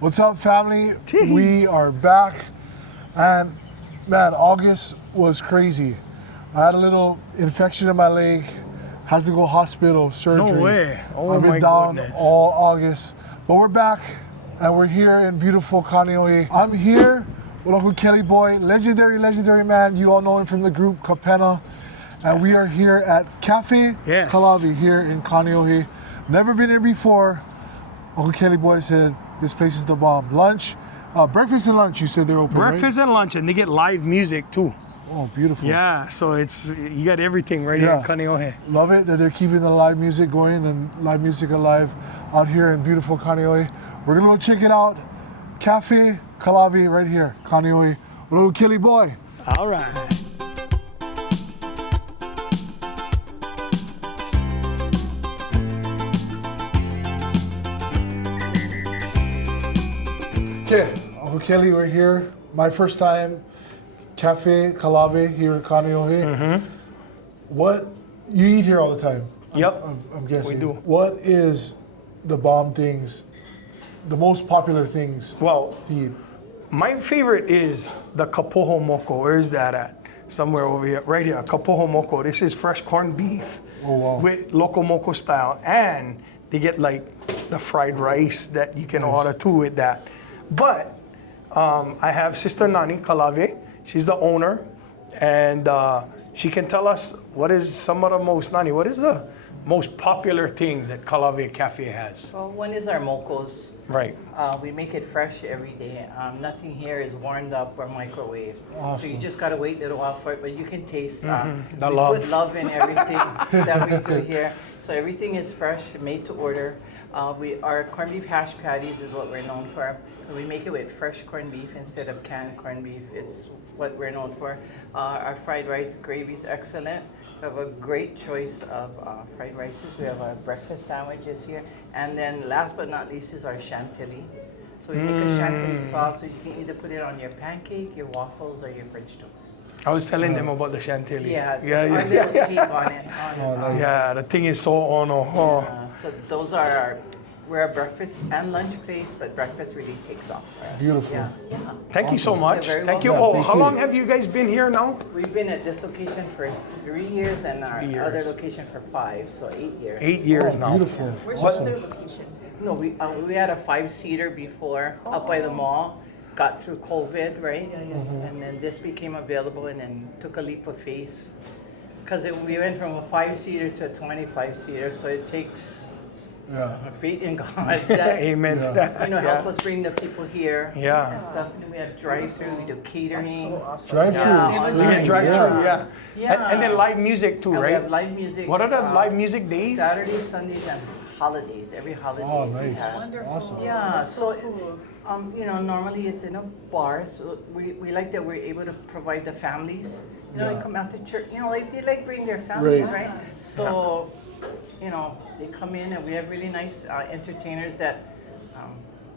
What's up, family? We are back, and man, August was crazy. I had a little infection in my leg, had to go hospital, surgery. No way. Oh, I've been my down goodness. all August, but we're back, and we're here in beautiful Kaneohe. I'm here with Uncle Kelly Boy, legendary man. You all know him from the group Kapena, and we are here at Cafe Kalawe here in Kaneohe. Never been here before. Uncle Kelly Boy said this place is the bomb. Lunch, breakfast and lunch. You said they're open. Breakfast and lunch, and they get live music too. Oh, beautiful. Yeah, so you got everything right here in Kaneohe. Love it that they're keeping the live music going and live music alive out here in beautiful Kaneohe. We're gonna go check it out. Cafe Kalawe right here, Kaneohe. Little Kelly Boy. All right. Okay, Uncle Kelly, we're here. My first time, Cafe Kalawe here in Kaneohe. What, you eat here all the time? Yep. I'm guessing. We do. What is the bomb things, the most popular things Well, to eat? my favorite is the kapoho moko. Where is that at? Somewhere over here, right here, kapoho moko. This is fresh corned beef with loco moko style. And they get like the fried rice that you can order too with that. But I have Sister Nani Kalawe. She's the owner, and she can tell us what is some of the most, Nani, what is the most popular things that Kalawe Cafe has? Well, one is our mokos. Right. We make it fresh every day. Nothing here is warmed up or microwaved. Awesome. So you just gotta wait a little while for it, but you can taste. The we love. put love in everything that we do here. So everything is fresh, made to order. Our corned beef hash patties is what we're known for. We make it with fresh corned beef instead of canned corned beef. It's what we're known for. Our fried rice gravy is excellent. We have a great choice of fried rices. We have our breakfast sandwiches here. And then last but not least is our chantilly. So we make a chantilly sauce, so you can either put it on your pancake, your waffles, or your French toast. I was telling them about the chantilly. Yeah, our little take on it. Nice. Yeah, the thing is so ono. So those are we're a breakfast and lunch place, but breakfast really takes off for us. Beautiful. Yeah. Thank you so much. You're very Thank you. welcome. Oh, how long have you guys been here now? We've been at this location for 3 years and our 3 years. other location for 5, so 8 years. 8 years now. Beautiful. Where's Awesome. your other location? No, we had a 5-seater before up by the mall. Got through COVID, right? And then this became available, and then took a leap of faith because we went from a 5-seater to a 25-seater, so it takes faith in God. That, Amen to that. help us bring the people here. Yeah. And stuff. We have drive-through. We do catering. Drive-through. We just drive through, yeah. Yeah. And then live music too, And right? we have live music. What are the live music days? Saturdays, Sundays, and holidays. Every holiday. Oh, we nice. have. Awesome. Yeah, so normally it's in a bar, so we like that we're able to provide the families. They come out to church, they like bring their families, right? So, they come in and we have really nice entertainers that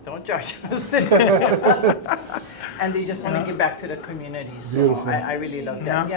don't judge us. And they just want to give back to the community. So Beautiful. I really love that.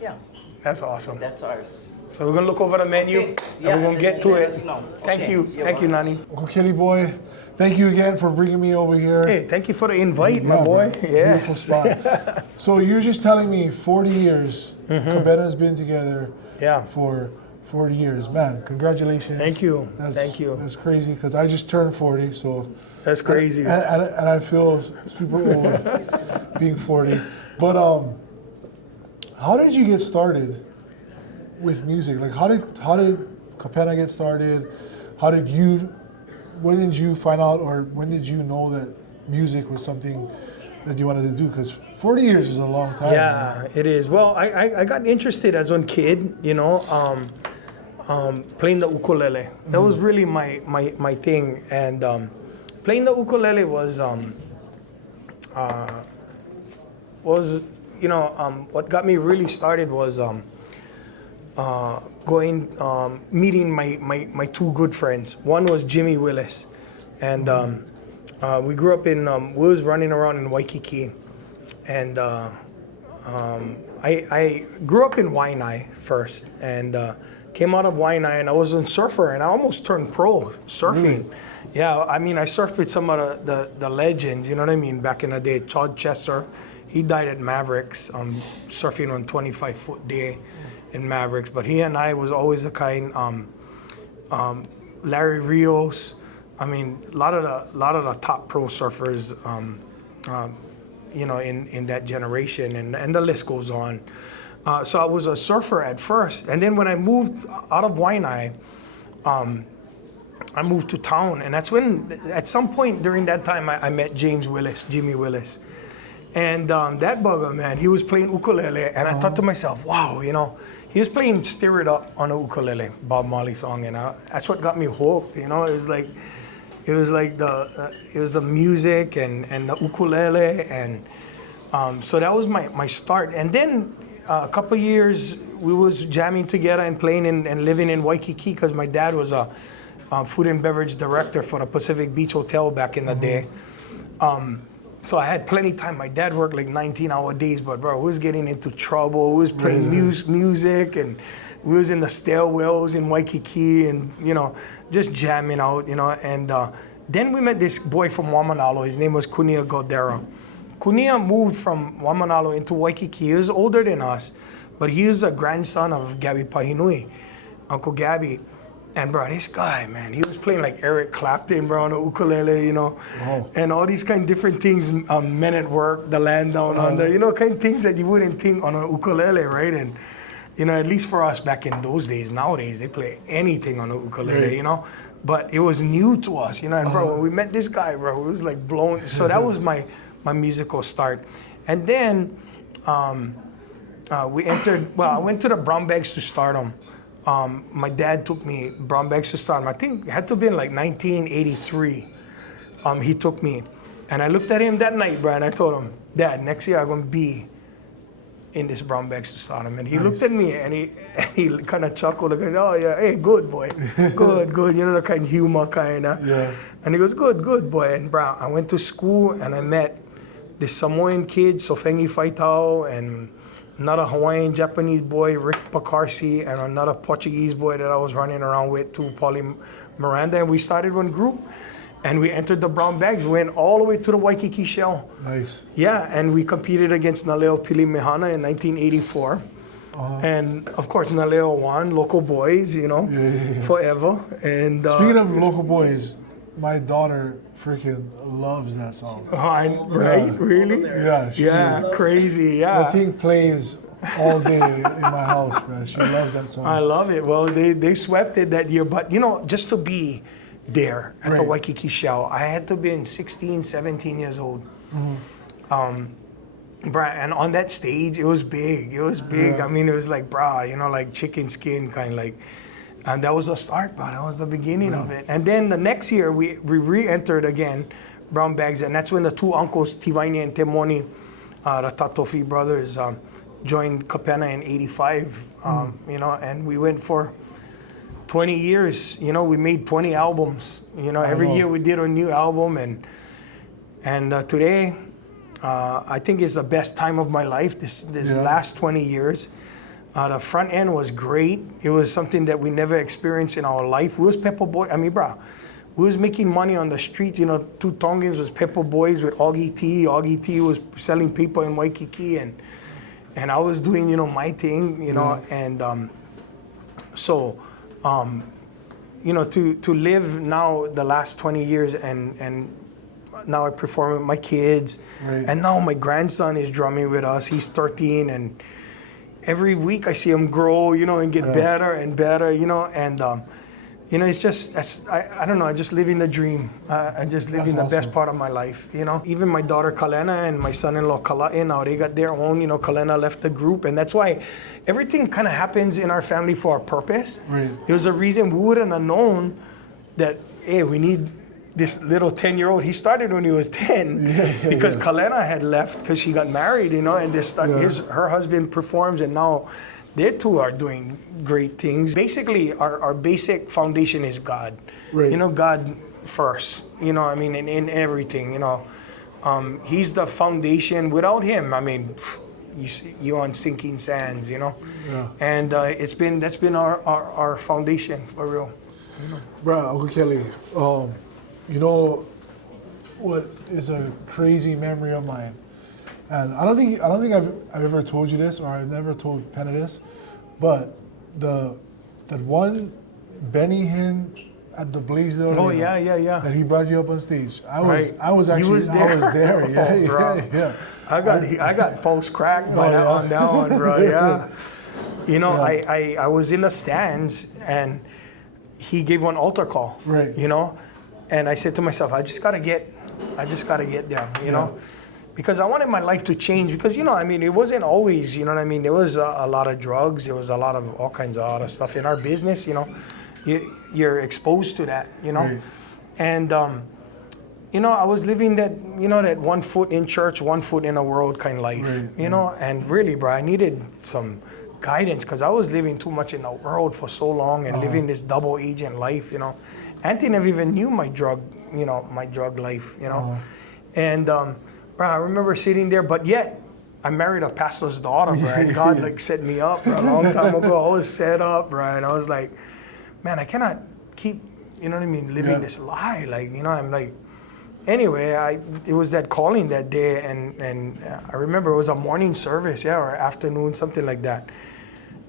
Yeah. That's awesome. That's ours. So we're gonna look over the menu Okay. and we're gonna get to Let it. us know. Thank Okay. you. You're Thank you, welcome. Nani. Uncle Kelly Boy, thank you again for bringing me over here. Hey, thank you for the invite, my boy. Beautiful Yes. spot. So you're just telling me 40 years, Kapena's been together Yeah. for 40 years. Man, congratulations. Thank you. That's, Thank you. That's crazy because I just turned 40, so. That's crazy. And I feel super old being 40. But how did you get started with music? Like how did Kapena get started? When did you find out, or when did you know that music was something that you wanted to do? Because 40 years is a long time. Yeah, it is. Well, I got interested as a kid, playing the ukulele. That was really my thing. And playing the ukulele was what got me really started was meeting my 2 good friends. One was Jimmy Willis, and we grew up in, we was running around in Waikiki, and I grew up in Waianae first, and came out of Waianae, and I was a surfer, and I almost turned pro surfing. Really? Yeah, I mean, I surfed with some of the legends, you know what I mean, back in the day. Todd Chesser, he died at Mavericks, surfing on 25-foot day in Mavericks, but he and I was always a kind. Larry Rios, I mean, a lot of the top pro surfers, you know, in that generation, and the list goes on. So I was a surfer at first, and then when I moved out of Waianae, I moved to town, and that's when, at some point during that time, I met Jimmy Willis. And that bugger, man, he was playing ukulele, and I thought to myself, wow, you know, he was playing Stir It Up on a ukulele, Bob Marley song, and that's what got me hooked, you know. It was like the music and the ukulele, and so that was my start. And then a couple years, we was jamming together and playing and living in Waikiki, because my dad was a food and beverage director for the Pacific Beach Hotel back in the day. So I had plenty of time. My dad worked like 19-hour days, but bro, we was getting into trouble. We was playing music, and we was in the stairwells in Waikiki, and you know, just jamming out, you know. And then we met this boy from Wamanalo. His name was Kunia Godera. Kunia moved from Wamanalo into Waikiki. He was older than us, but he was a grandson of Gabby Pahinui, Uncle Gabby. And bro, this guy, man, he was playing like Eric Clapton, bro, on the ukulele, you know, and all these kind of different things, Men at Work, The Land Down Under, you know, kind of things that you wouldn't think on a ukulele, right? And, you know, at least for us back in those days, nowadays, they play anything on a ukulele, you know, but it was new to us, you know, and bro, when we met this guy, bro, it was like blown. So that was my musical start. And then we entered, well, I went to the Brown Bags to Stardom. My dad took me Brown Bags to Stardom. I think it had to have been like 1983. He took me, and I looked at him that night, bro, and I told him, Dad, next year I'm gonna be in this Brown Bags to Stardom. And he looked at me, and he kind of chuckled, like, oh yeah, hey, good boy, good, you know, the kind of humor kind of. Yeah. And he goes, good boy. And bro, I went to school, and I met this Samoan kid, Sofengi Faitao, and another Hawaiian Japanese boy, Rick Pacarsi, and another Portuguese boy that I was running around with too, Paulie Miranda. And we started one group, and we entered the Brown Bags. We went all the way to the Waikiki Shell. Nice. Yeah, and we competed against Naleo Pili Mehana in 1984. And of course, Naleo won, local boys, you know, forever. And speaking of local boys, my daughter freaking loves that song. Right? Really? Yeah. Crazy. Yeah. The thing plays all day in my house, man. She loves that song. I love it. Well, they swept it that year, but you know, just to be there at the Waikiki Shell, I had to have been 16, 17 years old. And on that stage, it was big. Yeah. I mean, it was like, you know, like chicken skin, kind of like. And that was the start, bro. That was the beginning of it. And then the next year, we re-entered again, Brown Bags, and that's when the two uncles, Tivaini and Temoni, the Tatofi brothers, joined Kapena in '85. You know, and we went for 20 years. You know, we made 20 albums. You know, every year we did a new album, and today, I think it's the best time of my life. This last 20 years. The front end was great. It was something that we never experienced in our life. We was Pepper Boy. I mean, bro, we was making money on the street. You know, two Tongans was Pepper Boys with Augie T. Augie T was selling paper in Waikiki, and I was doing, you know, my thing, you know, and you know, to live now the last 20 years and now I perform with my kids, and now my grandson is drumming with us. He's 13, and every week I see him grow, you know, and get better and better, you know, and you know, it's just, I don't know, I just living the dream. I just living the best part of my life, you know. Even my daughter Kalena and my son-in-law Kalae, now they got their own, you know, Kalena left the group, and that's why everything kind of happens in our family for a purpose. It was a reason we wouldn't have known that, hey, we need this little 10-year-old. He started when he was 10 because Kalena had left because she got married, you know, and her husband performs, and now they two are doing great things. Basically, our basic foundation is God. You know, God first, you know, I mean, in everything, you know. He's the foundation. Without him, I mean, you on sinking sands, you know. Yeah. And that's been our foundation for real. Bruh, Uncle Kelly, you know what is a crazy memory of mine, and I don't think I've ever told you this, or I've never told Penna this, but that one Benny Hinn at the Blaisdell. Oh Arena yeah. That he brought you up on stage. I Right. was You actually was there? I was there. Yeah, Oh, bro. yeah. I got false crack by yeah. on that one, bro. Yeah. You know, Yeah. I was in the stands and he gave one altar call. Right. You know, and I said to myself, I just gotta get there. You know, because I wanted my life to change. Because I mean, it wasn't always. You know what I mean? There was a lot of drugs. There was a lot of all kinds of other stuff in our business. You know, you're exposed to that. You know, Right. and I was living that, that 1 foot in church, 1 foot in a world kind of life, Right, and really, bro, I needed some guidance because I was living too much in the world for so long and living this double agent life, Auntie never even knew my drug life, And, bro, I remember sitting there, but yet I married a pastor's daughter, bro, and God like set me up, bro, a long time ago. I was set up, bro, and I was like, man, I cannot keep, living this lie. Like, I'm like, anyway, it was that calling that day, and I remember it was a morning service, or afternoon, something like that.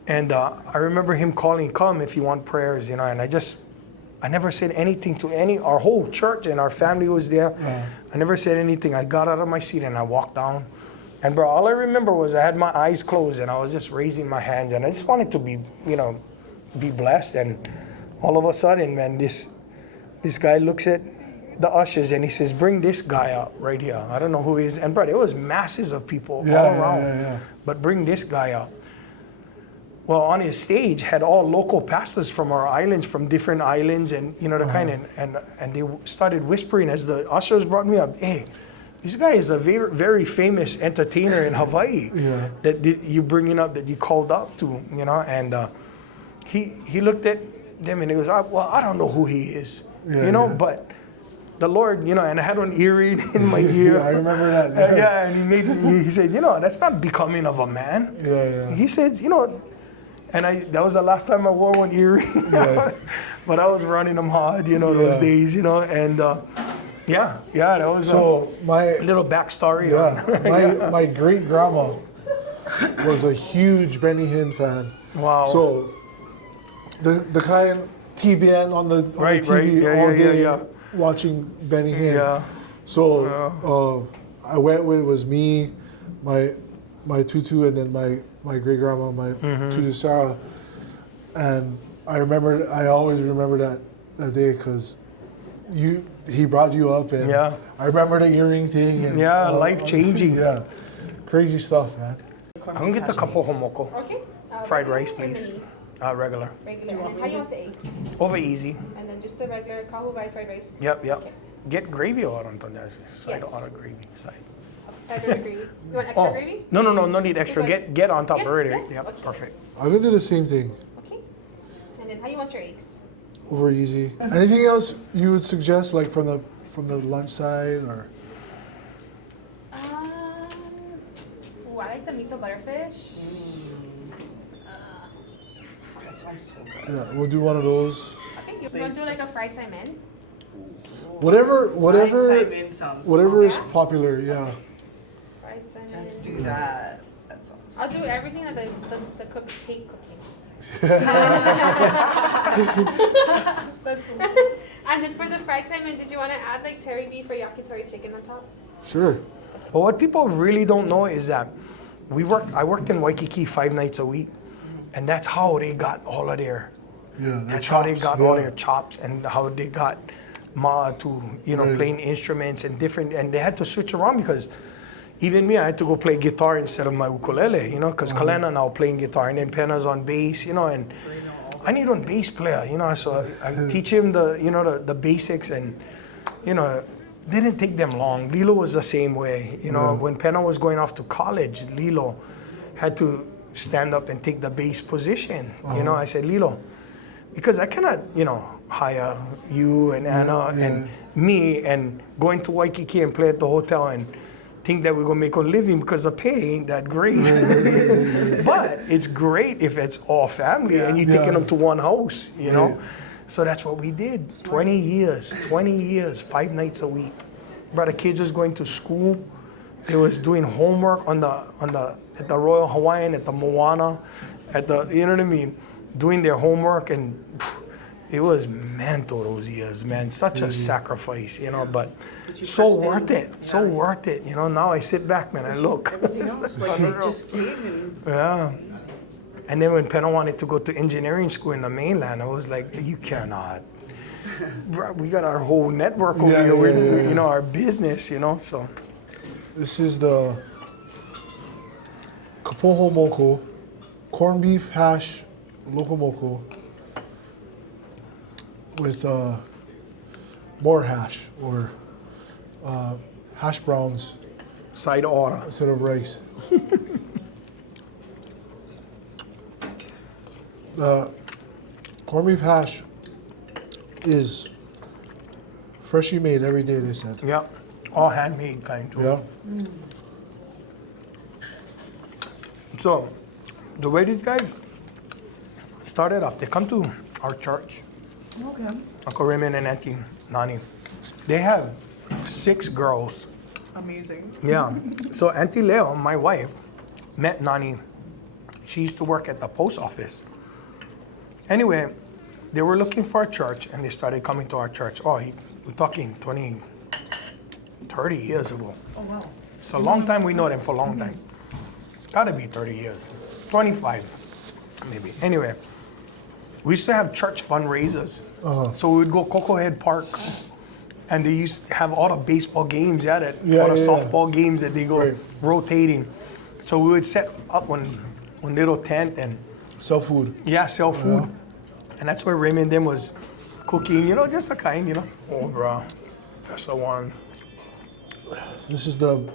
And I remember him calling, come if you want prayers, and I never said anything to our whole church and our family was there. Yeah. I never said anything. I got out of my seat and I walked down. And bro, all I remember was I had my eyes closed and I was just raising my hands and I just wanted to be, be blessed. And all of a sudden, man, this guy looks at the ushers and he says, bring this guy up right here. I don't know who he is. And bro, there was masses of people all around. Yeah. But bring this guy up. Well, on his stage had all local pastors from our islands, from different islands, and and they started whispering as the ushers brought me up. Hey, this guy is a very, very famous entertainer in Hawaii. Yeah. That you bringing up, that you called up to, And he looked at them and he goes, well, I don't know who he is, but the Lord, and I had an earring in my ear. Yeah, I remember that. And he said, that's not becoming of a man. Yeah. He said, and that was the last time I wore one earring. Yeah. But I was running them hard, those days, and that was So a little backstory. My great grandma was a huge Benny Hinn fan. Wow. So the kind TBN on the TV all day watching Benny Hinn. Yeah. So I went with was me, my tutu, and then my great grandma, my tutu Sarah, and I always remember that day because he brought you up, and I remember the earring thing. And, life changing. Yeah, crazy stuff, man. I'm gonna get the kapo homoko. Okay. Fried rice, regular or please. mini? Regular. Regular. And then how you want the eggs? Over easy. And then just the regular Kahawai fried rice? Yep. Okay. Get gravy or on side Yes. or gravy side. Side or gravy? You want extra gravy? No need extra. Okay. Get on top Yeah, already. yeah. Yep, Okay. perfect. I'm gonna do the same thing. Okay. And then how you want your eggs? Over easy. Anything else you would suggest, like from the lunch side, or? Ooh, I like the miso butterfish. That sounds so good. Yeah, we'll do one of those. Okay. You want to do like a fried salmon? Whatever Saimin sounds is popular. Yeah. Fried salmon. Let's do that. That sounds I'll do everything that the cooks hate cooking. And then for the fried salmon, did you want to add like terry beef or yakitori chicken on top? Sure. But what people really don't know is that I worked in Waikiki 5 nights a week, and that's how they got all of their. Yeah. That's how they got all their chops, and how they got ma to playing instruments and different, and they had to switch around because even me, I had to go play guitar instead of my ukulele, because Kalena now playing guitar, and then Pena's on bass, and I need one bass player, so I teach him the basics, and didn't take them long. Lilo was the same way, when Pena was going off to college, Lilo had to stand up and take the bass position. I said, Lilo, because I cannot, hire you and Anna and me and going to Waikiki and play at the hotel and think that we're gonna make a living because the pay ain't that great. But it's great if it's all family and you're taking them to one house, you know? Right. So that's what we did. 20 years, 5 nights a week. Bro, the kids was going to school. They was doing homework at the Royal Hawaiian, at the Moana, you know what I mean? Doing their homework, and it was mental those years, man. Such a sacrifice, you know, but so worth it. So worth it. You know, now I sit back, man, and look. Everything else, like, it just came and Yeah. And then when Pena wanted to go to engineering school in the mainland, I was like, you cannot. Bro, we got our whole network over here, with, you know, our business, you know, so. This is the kapoho moko, corned beef hash loco moko with more hash or hash browns Side order. instead of rice. The corned beef hash is freshly made every day, they said. Yeah. All handmade kind too. Yeah. So, the way these guys started off, they come to our church. okay. Uncle Raymond and Auntie Nani. They have 6 girls. Amazing. Yeah. So Auntie Leo, my wife, met Nani. She used to work at the post office. Anyway, they were looking for a church and they started coming to our church. Oh, we're talking 20, 30 years ago. Oh wow. It's a long time. We know them for a long time. Gotta be 30 years. 25, maybe. Anyway, we used to have church fundraisers. So we would go Cocoa Head Park, and they used to have all the baseball games at it, all the softball games that they go rotating. So we would set up one little tent and Sell food. sell food. And that's where Raymond and them was cooking, you know, just a kind, you know. Oh, bro, that's the one. This is the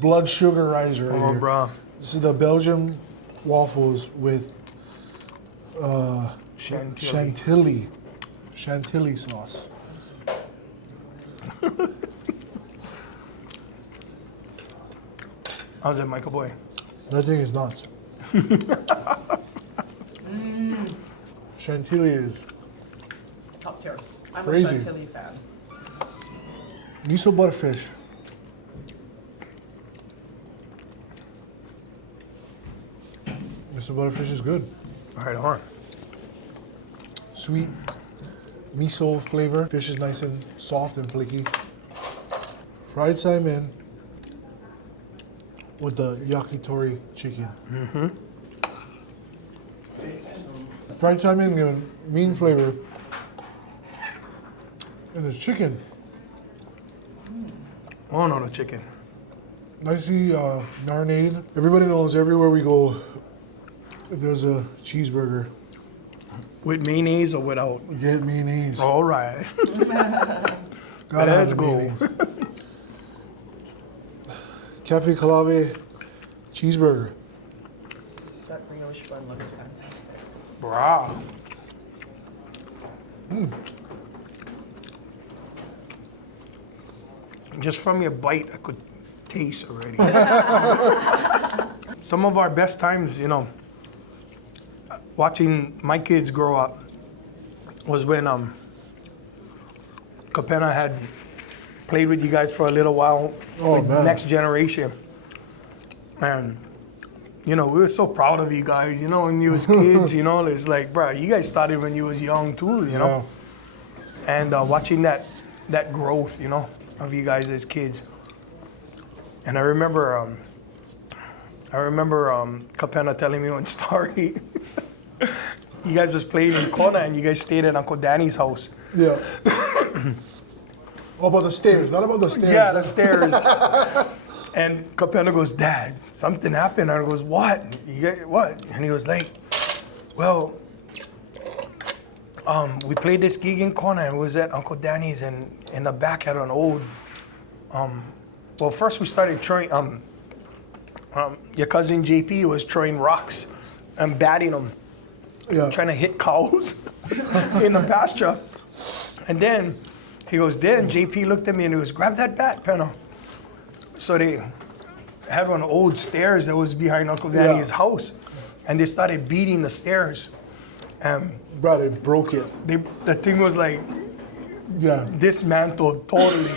blood sugar riser right Oh, here. bro. This is the Belgian waffles with chantilly sauce. How's it, Michael Boy? That thing is nuts. Chantilly is Top tier. I'm Crazy. a Chantilly fan. miso butterfish. Miso butterfish is good. Right on. Sweet miso flavor. Fish is nice and soft and flaky. Fried salmon with the yakitori chicken. Fried salmon, you know, mean flavor. And there's chicken. Oh, no, the chicken. Nicely marinated. Everybody knows everywhere we go, if there's a cheeseburger, With mayonnaise or without? get mayonnaise. All right. Gotta have Let's the go. mayonnaise. Cafe Kalawe cheeseburger. That brioche bun looks fantastic. Wow. Just from your bite, I could taste already. Some of our best times, you know, watching my kids grow up was when Kapena had played with you guys for a little while with man. Next Generation. And, you know, we were so proud of you guys, you know, when you was kids, you know, it's like, bro, you guys started when you was young too, you know? And watching that growth, you know, of you guys as kids. And I remember Kapena telling me one story. You guys just played in Kona and you guys stayed at Uncle Danny's house. Yeah. Oh, about the stairs, not about the stairs. Yeah, the stairs. And Kapena goes, Dad, something happened. And I goes, what? You get what? And he was like, well, we played this gig in Kona and it was at Uncle Danny's, and in the back had an old, well, first we started throwing, your cousin JP was throwing rocks and batting them, trying to hit cows in the pasture. And then he goes, then JP looked at me and he goes, grab that bat, Pena. So they had one old stairs that was behind Uncle Danny's house, and they started beating the stairs. Bro, they broke it. The thing was like Yeah. dismantled totally,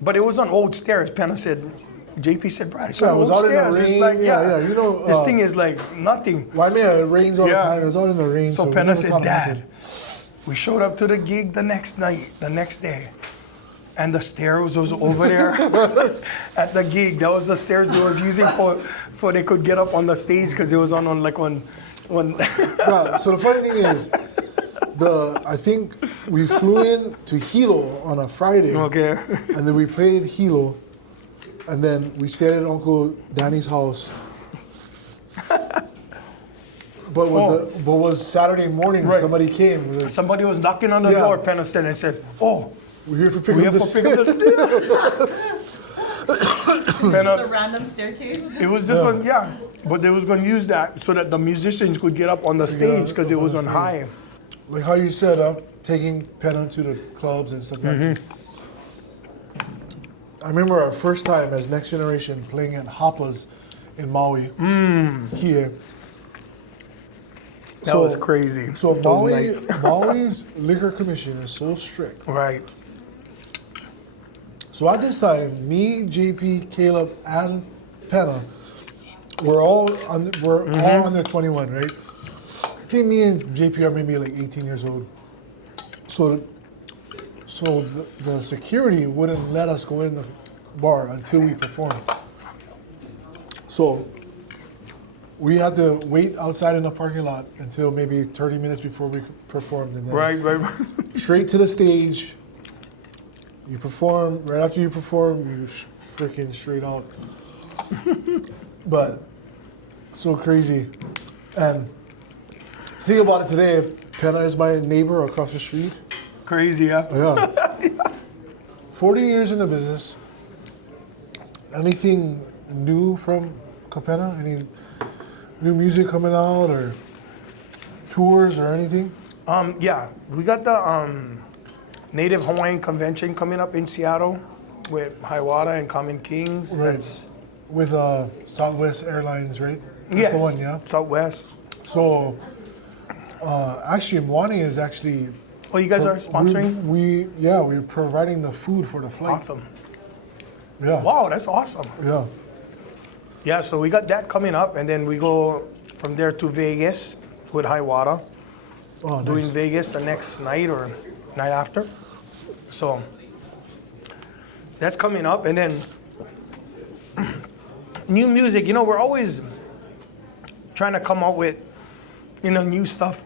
but it was on old stairs. Penna said, JP said, bro, it's on it was old out in the stairs. It's rain. like, Yeah, you know, this thing is like nothing. Well, I mean, it rains all the time. It was out in the rain. So we Penna never said, thought of Dad, anything. we showed up to the gig the next day, and the stairs was over there at the gig. That was the stairs they was using for they could get up on the stage because it was on like one. Bro, so the funny thing is, I think we flew in to Hilo on a Friday. Okay. And then we played Hilo, and then we stayed at Uncle Danny's house. But was Saturday morning? Right. Somebody came. It was like, Somebody was knocking on the door, Penna said, and said, "Oh, we're here for pick we up have the to pick up the stairs." stairs." Penna, It's a random staircase. it was this one, yeah. But they was gonna use that so that the musicians could get up on the stage because it was on high. Like how you said, taking Penna to the clubs and stuff like that. I remember our first time as Next Generation playing at Hapa's in Maui. Here. That was crazy. So Those nights. Maui's liquor commission is so strict. Right. So at this time, me, JP, Caleb, and Penna, we're all under 21, right? I think me and JP are maybe like 18 years old. So the security wouldn't let us go in the bar until we performed. So we had to wait outside in the parking lot until maybe 30 minutes before we performed. And then Right. straight to the stage. You perform, right after you perform, you freaking straight out. But so crazy. And think about it today, Penna is my neighbor across the street. Crazy, yeah. Yeah. 40 years in the business. Anything new from Kapena? Any new music coming out or tours or anything? Yeah, we got the Native Hawaiian Convention coming up in Seattle with Hiawatha and Common Kings. Right. That's, With Southwest Airlines, right? That's yes, the one, yeah? Southwest. So, actually, Mwani is actually... Oh, you guys are sponsoring? We're providing the food for the flight. Awesome. Yeah. Wow, that's awesome. Yeah. Yeah, so we got that coming up, and then we go from there to Vegas with Hiawatha, Oh, doing nice. Vegas the next night or night after. So that's coming up, and then new music. You know, we're always trying to come out with, new stuff.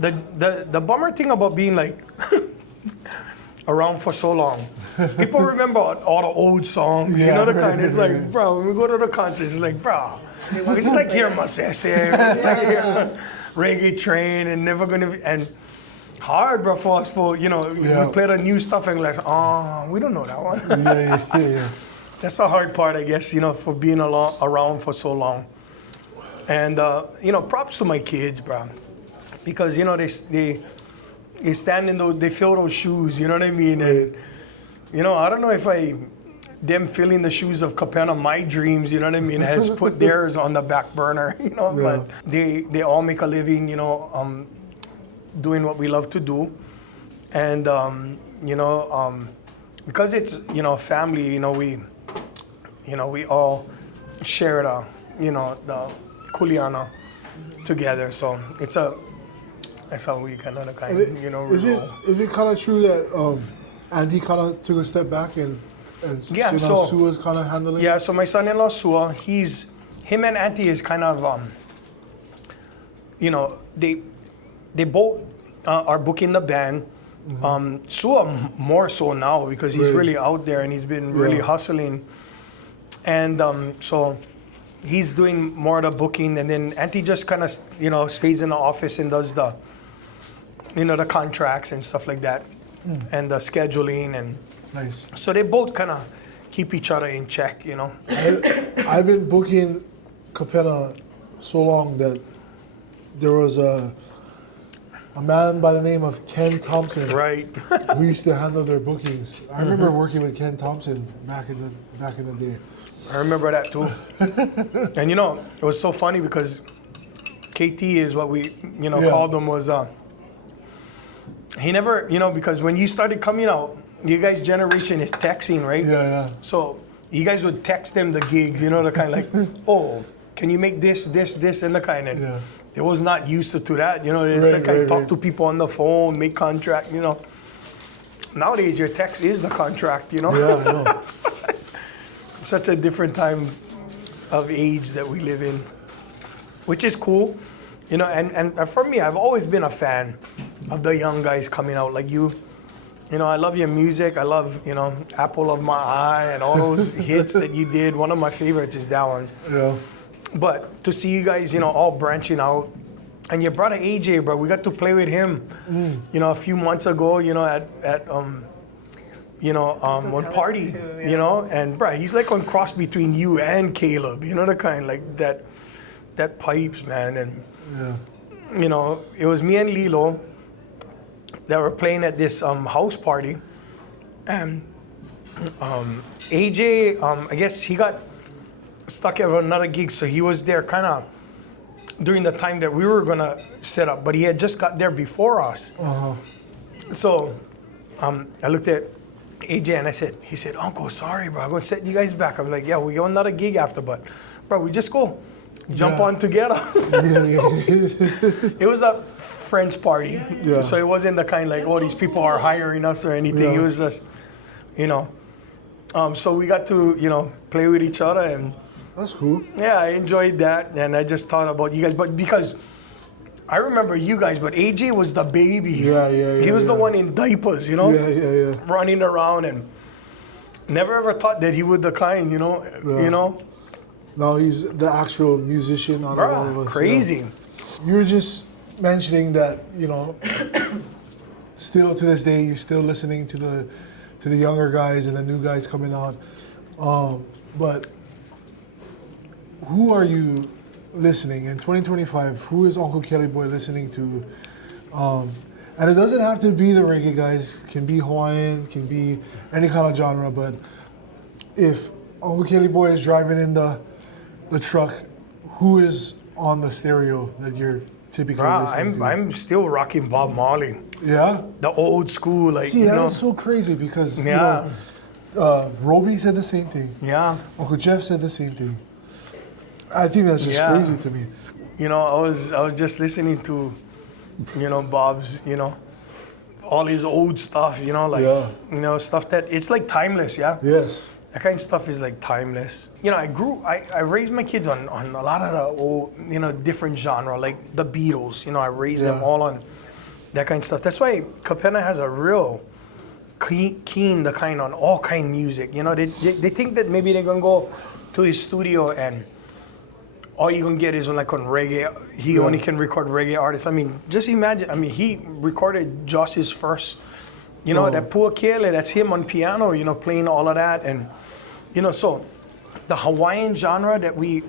The bummer thing about being like around for so long, people remember all the old songs. You know the kind. It's like, bro, when we go to the concerts, it's like, bro, we just like hear Masese, we just like hear Reggae Train, and never gonna be and hard, bro, for us we play the new stuff and like, we don't know that one. Yeah. That's the hard part, I guess, for being around for so long. And props to my kids, bro, because they stand in those, they fill those shoes, you know what I mean? And I don't know if them filling the shoes of Kapena, my dreams, you know what I mean, has put theirs on the back burner, but they all make a living, doing what we love to do. And, because it's, family, we all share the kuleana together. So that's how we kind of Is it kind of true that Auntie kind of took a step back and Yeah, so now so- Sua's kind of handling? Yeah, so my son-in-law Sua, him and Auntie is kind of, they both are booking the band. Sua more so now because he's Right. really out there and he's been really Yeah. hustling. And so he's doing more of the booking, and then Auntie just kind of, stays in the office and does the, the contracts and stuff like that, and the scheduling, and Nice. so they both kind of keep each other in check, I've been booking Kapena so long that there was a man by the name of Ken Thompson, Right. who used to handle their bookings. I remember working with Ken Thompson back in the day. I remember that too. And you know, it was so funny because KT is what we, called him was, he never, because when you started coming out, you guys' generation is texting, right? Yeah. So you guys would text them the gigs, the kind of like, oh, can you make this, and the kind of. Yeah. They was not used to that, It's like I talk to people on the phone, make contract, Nowadays your text is the contract, Yeah, I know. Such a different time of age that we live in, which is cool, and for me, I've always been a fan of the young guys coming out like you. I love your music. I love, Apple of My Eye and all those hits that you did. One of my favorites is that one. Yeah. But to see you guys, all branching out, and your brother AJ, bro, we got to play with him, a few months ago, at one party, too, and bro, he's like on cross between you and Caleb, the kind like that pipes, man, and it was me and Lilo that were playing at this house party, and AJ, I guess he got stuck at another gig, so he was there kind of during the time that we were gonna set up, but he had just got there before us. So I looked at AJ and he said, Uncle, sorry, bro, I'm gonna set you guys back. I'm like, yeah, we got another gig after, but bro, we just go jump on together. It was a French party, so it wasn't the kind like, oh, these people are hiring us or anything. Yeah. It was just, so we got to, play with each other, and That's cool. yeah, I enjoyed that, and I just thought about you guys, but because I remember you guys, but AJ was the baby. Yeah. He was the one in diapers, Yeah. running around, and never ever thought that he would the kind, No, he's the actual musician out of all of us. Crazy. You were just mentioning that, still to this day, you're still listening to the younger guys and the new guys coming out. But who are you listening in 2025? Who is Uncle Kelly Boy listening to? And it doesn't have to be the reggae guys. It can be Hawaiian, can be any kind of genre. But if Uncle Kelly Boy is driving in the truck, who is on the stereo that you're typically listening to? I'm still rocking Bob Marley. Yeah? The old school, like, See, that is so crazy because Roby said the same thing. Yeah. Uncle Jeff said the same thing. I think that's just crazy to me. I was just listening to, Bob's, all his old stuff, stuff that it's like timeless, yeah? Yes. That kind of stuff is like timeless. I raised my kids on a lot of the old, different genre, like the Beatles, I raised them all on that kind of stuff. That's why Kapena has a real keen the kind on all kind of music. They think that maybe they're gonna go to his studio and all you're gonna get is on reggae. He only can record reggae artists. I mean, just imagine. I mean, he recorded Josh's first. That Pua Kele, that's him on piano. Playing all of that, and so the Hawaiian genre that we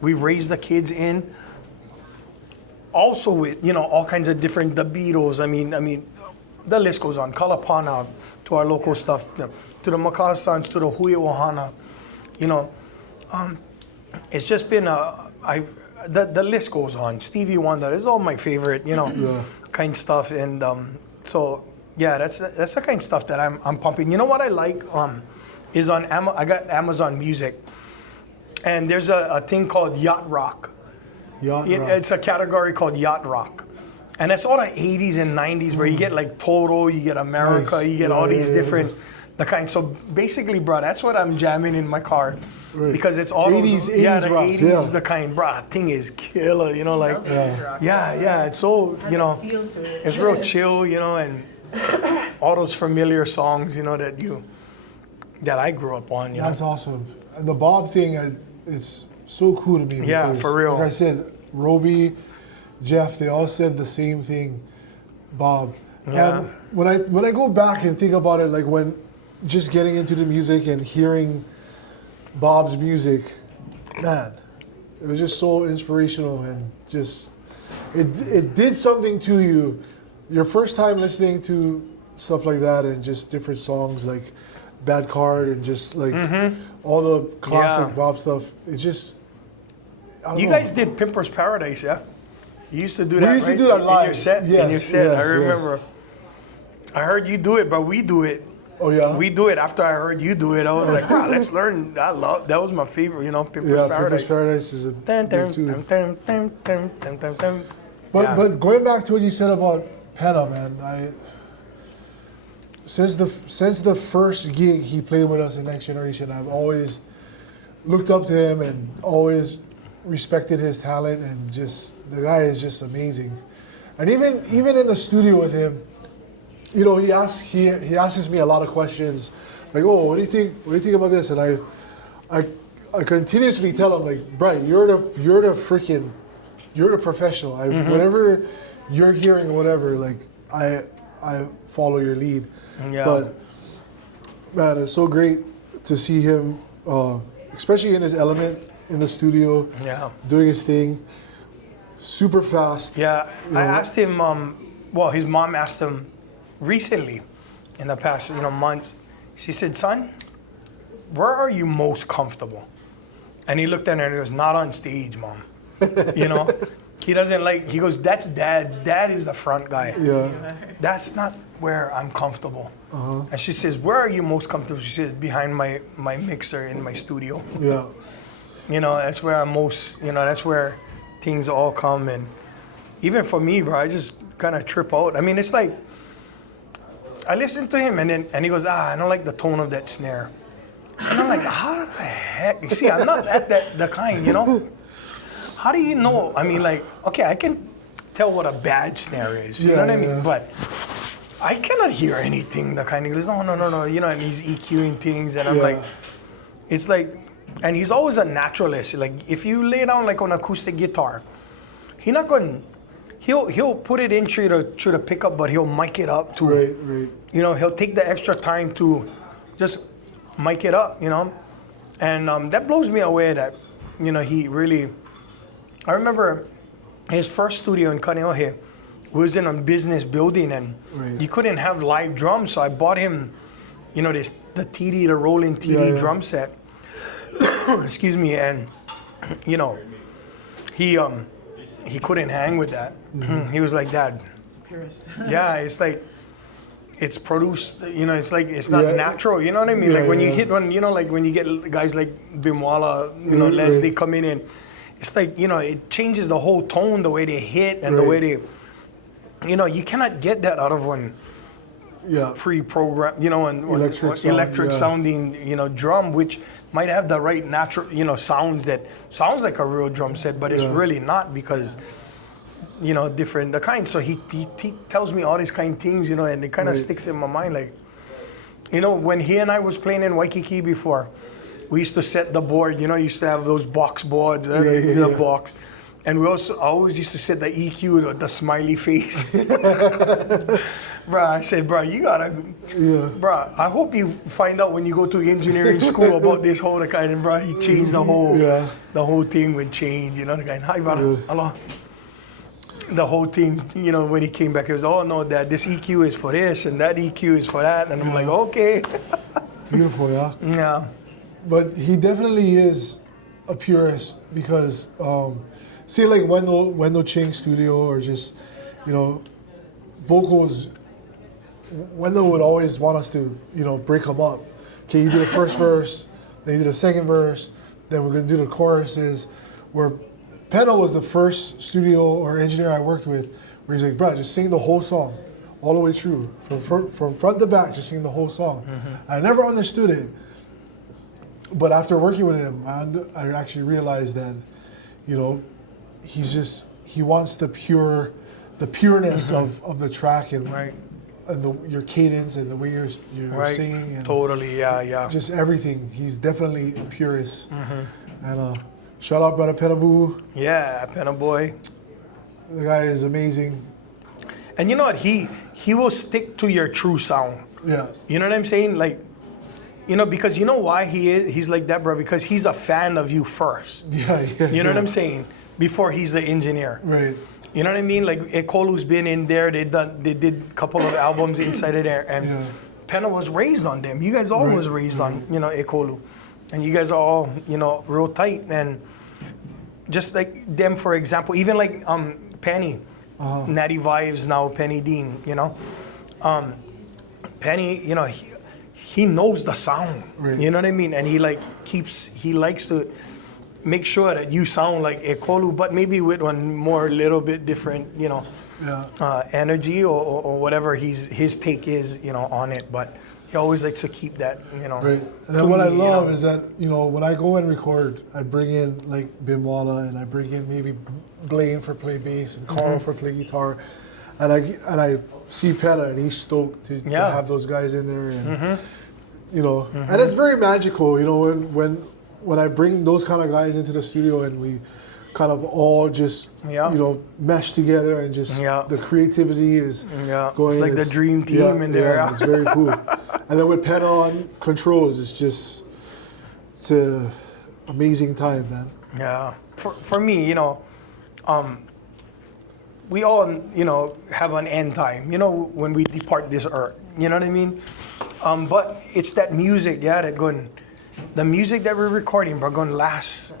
raise the kids in. Also with all kinds of different the Beatles. I mean, the list goes on. Kalapana to our local stuff, to the Makasans, to the Hui Ohana. It's just been the list goes on. Stevie Wonder is all my favorite, kind of stuff, and so yeah, that's the kind of stuff that I'm pumping. You know what I like is on I got Amazon Music, and there's a thing called Yacht Rock. Yacht Rock. It's a category called Yacht Rock, and it's all the 80s and 90s where you get like Toto, you get America, Nice. you get all these different the kind. So basically, bro, that's what I'm jamming in my car. Right. Because it's all 80s, those, 80s the rock, 80s yeah. is the kind, bro, that thing is killer, it's so, Feel to it. it's real chill, and all those familiar songs, that I grew up on, That's awesome. And the Bob thing, it's so cool to me. Yeah, because, for real. Like I said, Roby, Jeff, they all said the same thing. Bob. Yeah. And when I go back and think about it, like when just getting into the music and hearing Bob's music, man, it was just so inspirational and just it did something to you. Your first time listening to stuff like that and just different songs like Bad Card and just like all the classic Bob stuff. It just, I don't You know. guys did Pimper's Paradise, yeah? You used to do that, We used to right? do that live. In your set, Yes, in your set. I yes, yes. remember. I heard you do it, but we do it. Oh yeah. We do it after I heard you do it. I was like, wow, let's learn. That was my favorite, Pimper's Yeah, Paradise. Pimper's Paradise is a Dun, big dun, too. dun, dun, dun, dun, dun, dun, dun. Yeah. But going back to what you said about Pena, man, since the first gig he played with us in Next Generation, I've always looked up to him and always respected his talent, and just the guy is just amazing. And even in the studio with him, he asks me a lot of questions, like, oh, what do you think about this? And I continuously tell him, like, Brian, you're the professional. Whatever you're hearing, whatever, like I follow your lead. Yeah. But man, it's so great to see him, especially in his element in the studio, doing his thing, super fast. Yeah, I asked him. His mom asked him recently, in the past months. She said, "Son, where are you most comfortable?" And he looked at her and he goes, "Not on stage, Mom." He doesn't like. He goes, "That's Dad's. Dad is the front guy. Yeah. That's not where I'm comfortable." And she says, "Where are you most comfortable?" She says, "Behind my mixer in my studio." Yeah. That's where I'm most. That's where things all come. And even for me, bro, I just kind of trip out. I mean, it's like I listen to him and he goes, I don't like the tone of that snare. And I'm like, how the heck? You see, I'm not the kind, How do you know? I mean, like, okay, I can tell what a bad snare is. You know what I mean? But I cannot hear anything. The kind of goes, no. And he's EQing things, and I'm like, it's like, and he's always a naturalist. Like, if you lay down like an acoustic guitar, he's not going. He'll put it in through the pickup, but he'll mic it up too. Right. He'll take the extra time to just mic it up. And that blows me away. That he really. I remember his first studio in Kaneohe was in a business building, and you couldn't have live drums, so I bought him, the TD, the rolling TD drum set. Excuse me, and he couldn't hang with that. He was like, Dad. Purist. Yeah, it's like it's produced. It's like it's not natural. You know what I mean? Like when you hit one, like when you get guys like Bimwala, Leslie come in and. It's like, it changes the whole tone, the way they hit and the way they, you cannot get that out of one pre-programmed, and electric sounding, drum, which might have the right natural, sounds that sounds like a real drum set, but it's really not because, different, the kind. So he tells me all these kind of things, and it kind of sticks in my mind. Like, when he and I was playing in Waikiki before, we used to set the board, used to have those box boards, the box. And we always used to set the EQ, the smiley face. Bro, I said, bro, you gotta, bro, I hope you find out when you go to engineering school about this whole kind of, bro, he changed the whole thing would change, the guy, hi, brother, aloha. The whole thing, when he came back, he was, oh no, Dad, this EQ is for this and that EQ is for that. And I'm like, okay. Beautiful, yeah? Yeah. But he definitely is a purist because, say like Wendell Ching studio or just, vocals, Wendell would always want us to, break them up. Okay, you do the first verse, then you do the second verse, then we're gonna do the choruses. Where Pena was the first studio or engineer I worked with where he's like, bro, just sing the whole song, all the way through. From front to back, just sing the whole song. I never understood it. But after working with him, I actually realized that, he wants the pureness of the track and your cadence and the way you're singing. And totally, yeah. Just everything. He's definitely a purist. And shout out brother Penaboo. Yeah, Pena boy. The guy is amazing. And you know what? He will stick to your true sound. Yeah. You know what I'm saying? Like, because you know why he's like that, bro? Because he's a fan of you first. Yeah. You know what I'm saying? Before he's the engineer. Right. You know what I mean? Like Ekolu's been in there. They did a couple of albums inside of there, and Pena was raised on them. You guys all was raised on Ekolu, and you guys are all real tight. And just like them, for example, even like Penny, Natty Vibes now, Penny Dean. Penny, he knows the sound. Right. You know what I mean? And he likes to make sure that you sound like Ekolu, but maybe with one more little bit different, energy or whatever his take is, on it. But he always likes to keep that, Right. And then what I love is that, when I go and record, I bring in like Bimwala and I bring in maybe Blaine for play bass and Carl for play guitar, and I see Pena and he's stoked to have those guys in there, and and it's very magical, when I bring those kind of guys into the studio and we kind of all just mesh together and just the creativity is going. It's like the dream team in there. It's very cool. And then with Pena on controls, it's an amazing time, man. Yeah. For me, we all, have an end time, when we depart this earth. You know what I mean? But it's that music, the music that we're recording, we're going to last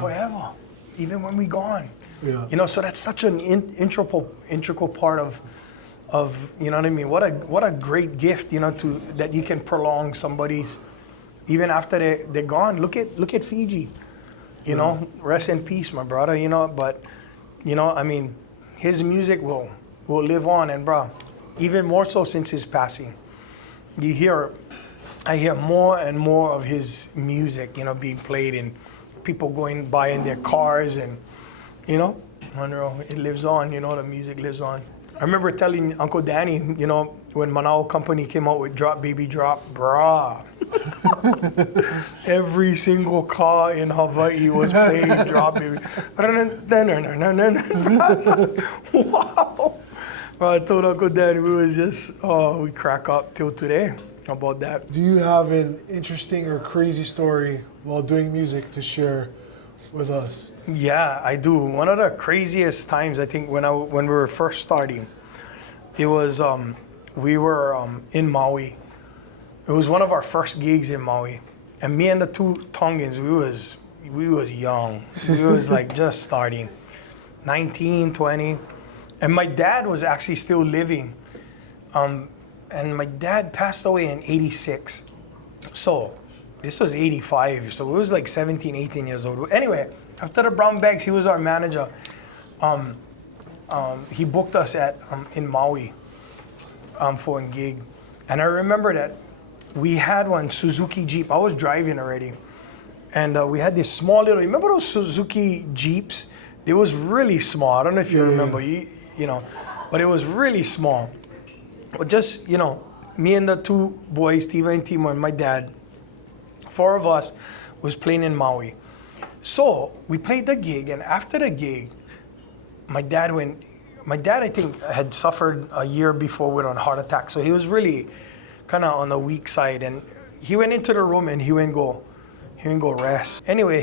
forever, even when we're gone. Yeah. So that's such an integral part of you know what I mean? What a great gift, that you can prolong somebody's, even after they're gone. Look at Fiji, rest in peace, my brother. But I mean, his music will live on, and even more so since his passing. I hear more and more of his music, being played, and people going by in their cars, and it lives on. The music lives on. I remember telling Uncle Danny, when Manao Company came out with Drop Baby Drop, every single car in Hawaii was playing Drop Baby. Wow. I told Uncle Danny, we was just, we crack up till today about that. Do you have an interesting or crazy story while doing music to share with us? Yeah, I do. One of the craziest times, I think, when we were first starting, it was we were in Maui. It was one of our first gigs in Maui, and me and the two Tongans, we was young. We was like just starting, 19, 20, and my dad was actually still living. And my dad passed away in 86. So this was 85. So it was like 17, 18 years old. Anyway, after the brown bags, he was our manager. He booked us in Maui for a gig. And I remember that we had one Suzuki Jeep. I was driving already. And we had this small little, remember those Suzuki Jeeps? It was really small. I don't know if you remember, but it was really small. But just, me and the two boys, Tiva and Timo, and my dad, 4 of us was playing in Maui. So we played the gig, and after the gig, my dad, I think, had suffered a year before with a heart attack. So he was really kind of on the weak side, and he went into the room and he went go rest. Anyway,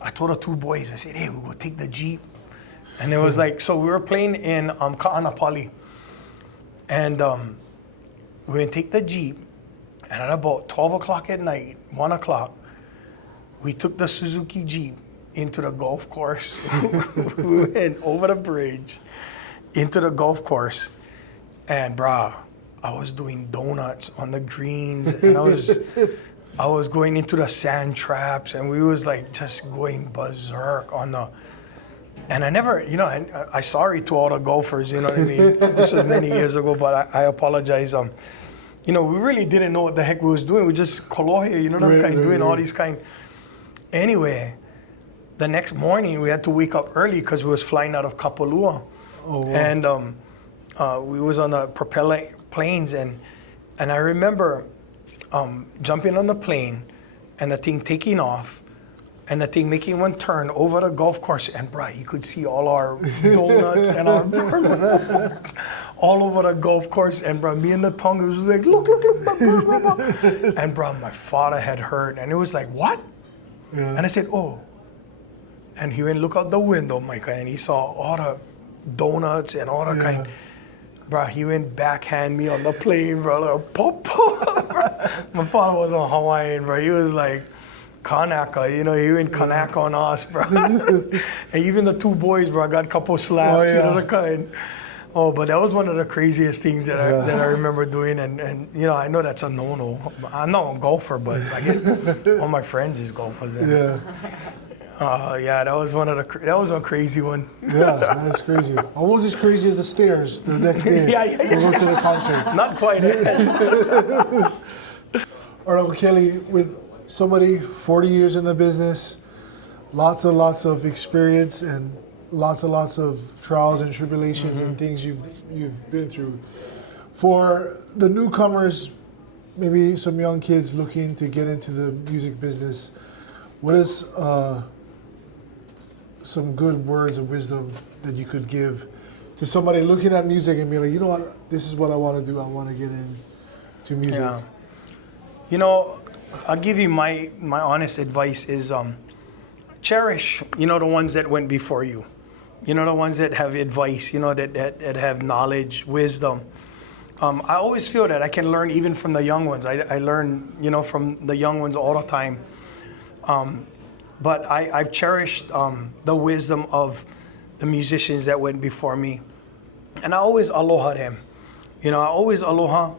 I told the two boys, I said, hey, we'll go take the Jeep. And it was like, so we were playing in Ka'anapali. And we went to take the Jeep, and at about 12 o'clock at night, 1 o'clock, we took the Suzuki Jeep into the golf course. We went over the bridge into the golf course, and I was doing donuts on the greens, and I was going into the sand traps, and we was like just going berserk on the. And I never, I sorry to all the golfers, you know what I mean? This was many years ago, but I apologize. We really didn't know what the heck we was doing. We just Kalohe, doing all these kind. Anyway, the next morning we had to wake up early because we was flying out of Kapalua. Oh, wow. And we was on the propeller planes, and I remember jumping on the plane and the thing taking off. And the thing making one turn over the golf course, and you could see all our donuts and our burgers all over the golf course. And me and the Tonga was like, look, and my father had heard, and it was like, what? Yeah. And I said, oh. And he went look out the window, Micah, and he saw all the donuts and all the kind. Bro, he went backhand me on the plane, bro. Like, pop, pop, bro. My father was on Hawaiian, bro. He was like, Kanaka, you know, he went Kanaka on us, bro. And even the two boys, bro, got a couple slaps, you know, the kind. Oh, but that was one of the craziest things that I remember doing. And you know, I know that's a no-no. I'm not a golfer, but I get all my friends is golfers. And, that was that was a crazy one. Yeah, that's crazy. Almost as crazy as the stairs the next day to go to the concert. Not quite. All right, Uncle Kelly, with somebody 40 years in the business, lots and lots of experience and lots and lots of trials and tribulations and things you've been through. For the newcomers, maybe some young kids looking to get into the music business, what is some good words of wisdom that you could give to somebody looking at music and be like, you know what, this is what I want to do. I want to get into music. Yeah. You know, I'll give you my honest advice is cherish, you know, the ones that went before you. You know, the ones that have advice, you know, that have knowledge, wisdom. I always feel that I can learn even from the young ones. I learn, you know, from the young ones all the time. But I've cherished the wisdom of the musicians that went before me. And I always aloha them. You know, I always aloha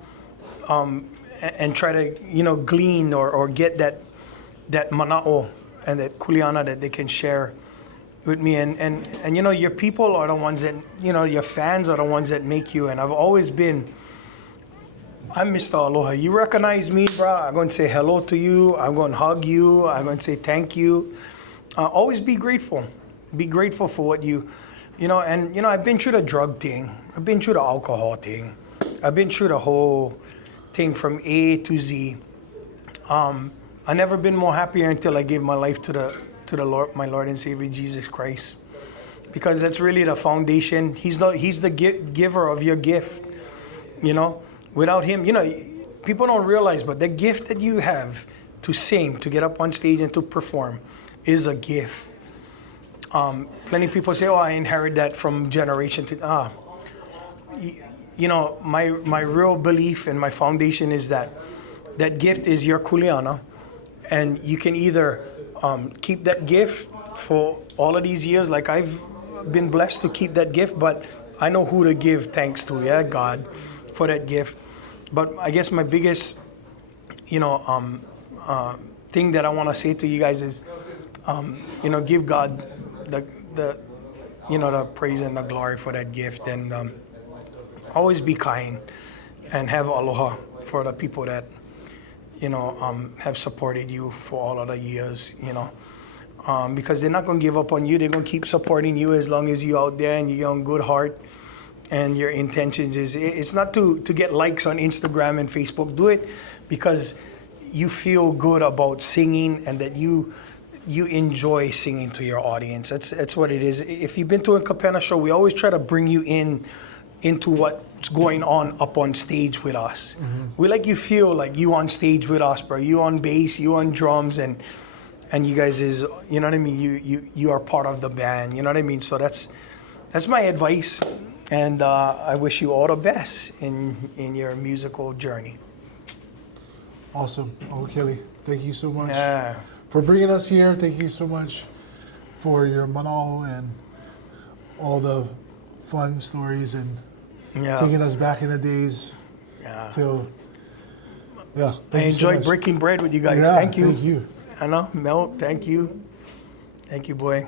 and try to, you know, glean or get that mana'o and that kuleana that they can share with me. And you know, your people are the ones that, you know, your fans are the ones that make you. And I've always been, I'm Mr. Aloha. You recognize me, bro, I'm going to say hello to you. I'm going to hug you. I'm going to say thank you. Always be grateful. Be grateful for what you know, and, you know, I've been through the drug thing. I've been through the alcohol thing. I've been through the whole thing from A to Z. I never been more happier until I gave my life to the Lord, my Lord and Savior, Jesus Christ. Because that's really the foundation. He's the giver of your gift, you know. Without him, you know, people don't realize, but the gift that you have to sing, to get up on stage and to perform is a gift. Plenty of people say, oh, I inherit that from generation to, you know, my real belief and my foundation is that gift is your kuleana, and you can either keep that gift for all of these years, like I've been blessed to keep that gift, but I know who to give thanks to, God, for that gift. But I guess my biggest, you know, thing that I want to say to you guys is, you know, give God the you know, the praise and the glory for that gift, and always be kind and have aloha for the people that, you know, have supported you for all of the years, you know, because they're not going to give up on you. They're going to keep supporting you as long as you're out there and you're on good heart. And your intentions is, it's not to get likes on Instagram and Facebook. Do it because you feel good about singing and that you enjoy singing to your audience. That's what it is. If you've been to a Kapena show, we always try to bring you into what's going on up on stage with us. Mm-hmm. We like you feel like you on stage with us, bro. You on bass, you on drums, and you guys is, you know what I mean? You are part of the band, you know what I mean? So that's my advice. And I wish you all the best in your musical journey. Awesome. Uncle Kelly, thank you so much for bringing us here. Thank you so much for your manao and all the fun stories and taking us back in the days. I enjoyed breaking bread with you guys. Yeah, thank you. Thank you. Anna, Mel, thank you. Thank you, boy.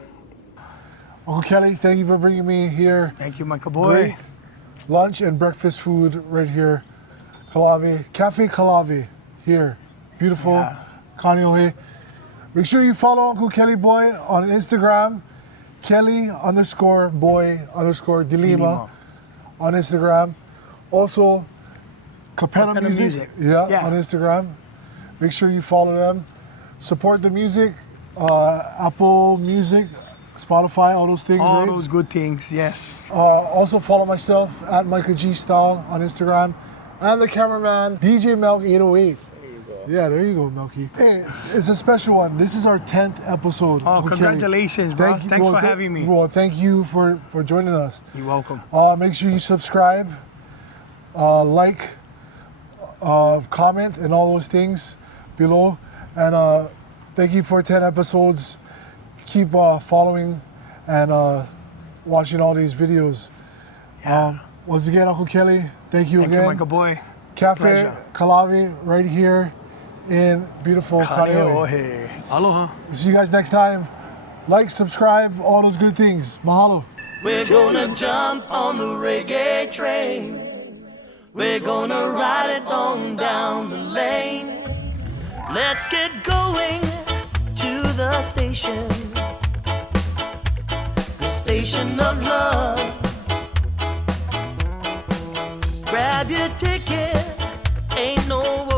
Uncle Kelly, thank you for bringing me here. Thank you, Micah boy. Great lunch and breakfast food right here. Kalawe, Cafe Kalawe here. Beautiful, Kaneohe. Make sure you follow Uncle Kelly Boy on Instagram, Kelly_boy_DeLima on Instagram. Also, Kapena Music. On Instagram. Make sure you follow them. Support the music, Apple Music, Spotify, all those things, all right? those good things, yes. Also follow myself at Micah G Style on Instagram, and the cameraman DJ Melk 808. Yeah, there you go, Milky. Hey, it's a special one. This is our 10th episode. Oh, with Kelly. congratulations, bro. Thanks for having me. Well, thank you for joining us. You're welcome. Make sure you subscribe, like, comment, and all those things below. And thank you for 10 episodes. Keep following and watching all these videos. Yeah. Once again, Uncle Kelly, thank you Thank again. you, Micah boy. Cafe Pleasure. Kalawe right here in beautiful Kaneohe. Kaneohe. Aloha. We'll see you guys next time. Like, subscribe, all those good things. Mahalo. We're gonna jump on the reggae train. We're gonna ride it on down the lane. Let's get going to the station of love. Grab your ticket, ain't no